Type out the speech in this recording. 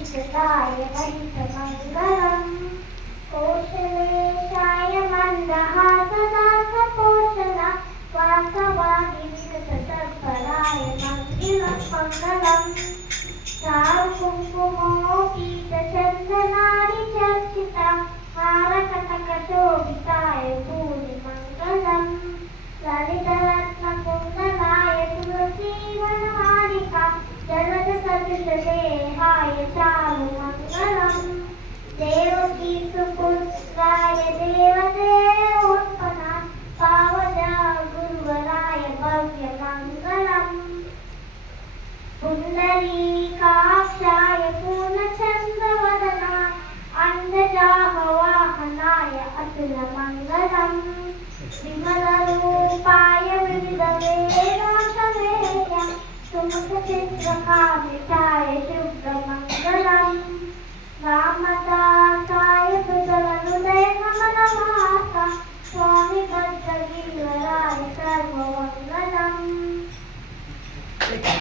विकटाय वैतमङ्गलम् कोशलेशाय मन्दहासदासपोषण वासवादि विकटतत्पराय मङ्गलम् चारुकुङ्कुमोपीतचन्दनादिचर्चिता हारकटकशोभिताय भूरिमङ्गलम् ललितरत्नकुन्दलाय तुलसीवनमालिका जलदसदृशदेहाय चारुमङ्गलम् देवकीसुपुत्राय देवदेवोत्पन्ना पावना गुरुवराय भव्यमङ्गलम् पुण्डरीकाक्षाय पूर्णचन्द्रवदना अण्डजाहवाहनाय अतुलमङ्गलम् विमलरूपाय विविधवेदान्तवेद्य सुमुखचित्रकामिताय शुभ्रमङ्गलम् रामदासाय सुतलनुदयकमलवासा स्वामी भद्रगिरिवराय सर्वमङ्गलम्।